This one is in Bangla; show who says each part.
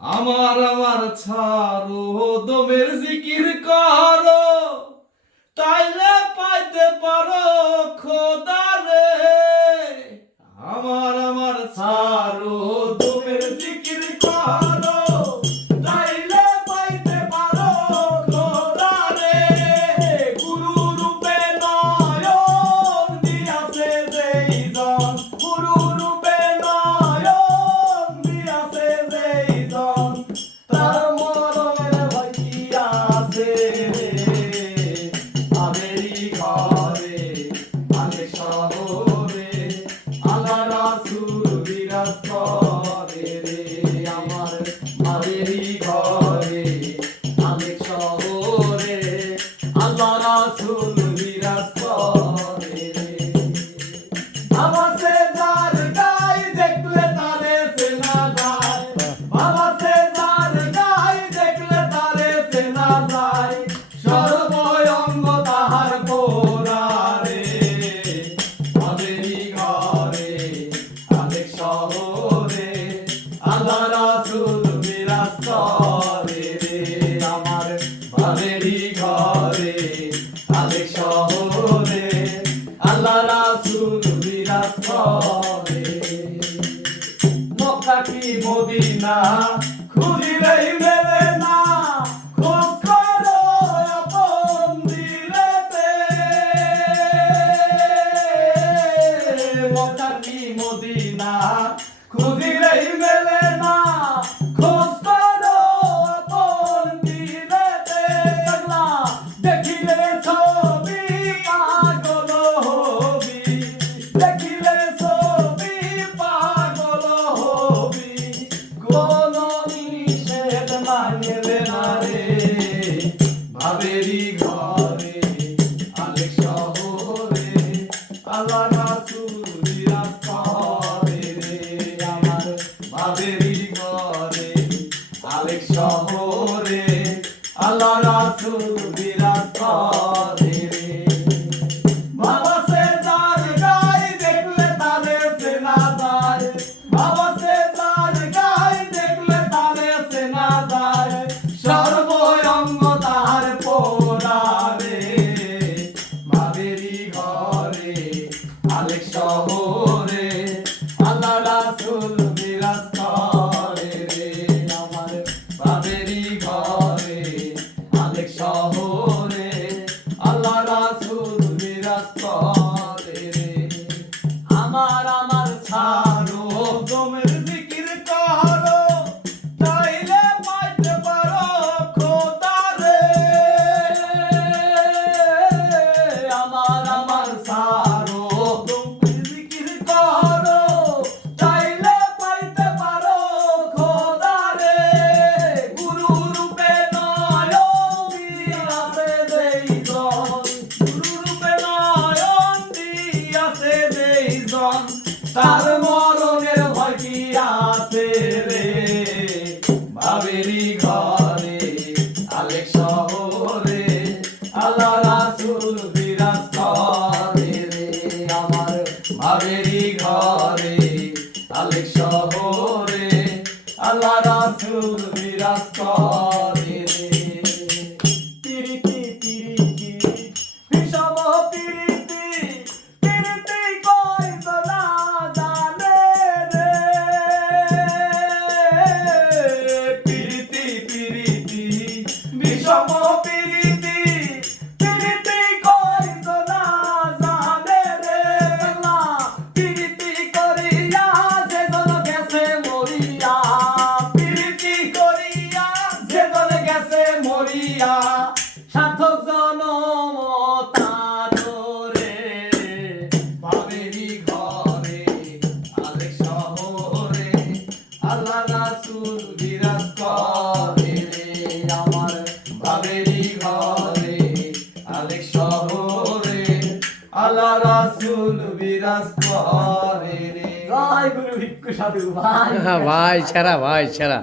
Speaker 1: আমার আমার ছাড়ো দমের জি আমার বাড়ির ঘরে, আমি শহরে আল্লাহ রাসুল বিরাজ করে বাবা সে যার গাই দেখলে তারে সেনা যায়। বাবা সে যার গাই দেখলে তারে সেনা যায়। সর্বয়ঙ্গ তাহার পোড়ারে বাড়ির ঘরে অনেক শহর। খুঁজিলেই মেলে না খোঁজ করো আপন দিলেতে। মকানি মদিনা খুঁজিলেই মেলে আল্লাহ রাসুল বিরাজ করে রে আমার ভাবেরি ঘরে আলেক শহরে। আল্লাহ রাসুল বিরাজ করে আল্লাহ রাসূল বিরাজ করে রে। ভাই গুরু ভিক্ষু সাধু ভাই।
Speaker 2: হ্যাঁ, ভাই ছাড়া ভাই ছাড়া